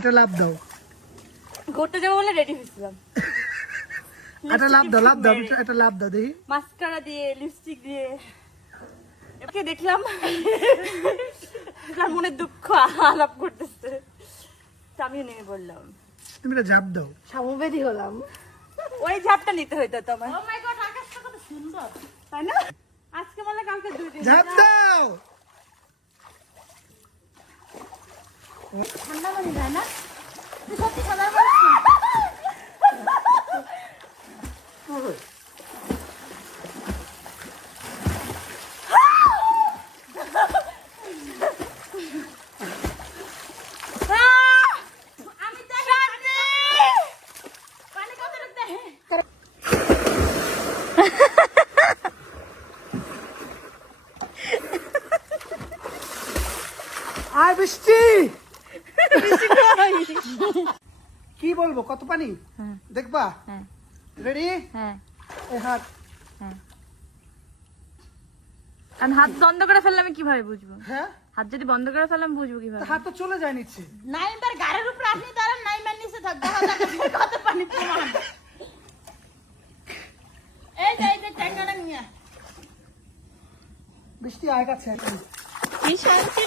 এটা লাভ দাও, ঘুরতে যাবো বলে রেডি হয়েছিলাম। এটা লাভ দাও, লাভ দাও, এটা লাভ দাও দেখি। মাস্কারা দিয়ে লিপস্টিক দিয়ে একে দেখলাম তার মনে দুঃখ আলাপ করতেছে, তো আমিও নেমে বললাম। তুমি এটা ঝাপ দাও। সমবেদী হলাম। ওই ঝাপটা নিতে হইতো তোমার। ও মাই গড, আকাশটা কত সুন্দর, তাই না? আজকে বলে কালকে 2 দিন। ঝাপ দাও। ঠান্ডা পানি যায় না? তুই সত্যি সাঁতার পারিস? আমি দেখি পানি কত দেখে। আয় বৃষ্টি। কি বলবো, কত পানি দেখবা? রেডি? হ্যাঁ। এই হাত। আর হাত বন্ধ করে ফেললে আমি কিভাবে বুঝবো? হ্যাঁ, হাত যদি বন্ধ করে ফেললাম বুঝবো কিভাবে? হাত তো চলে যায় নিচ্ছে। নাইমবার গাড়ির উপরে আপনি দাঁড়ান, নাইমার নিচে থাক, দেখা যাক কত পানি প্রমাণ। এই যে ট্যাঙ্গাটা নিয়ে বৃষ্টি আয় কাছে। কি শান্তি।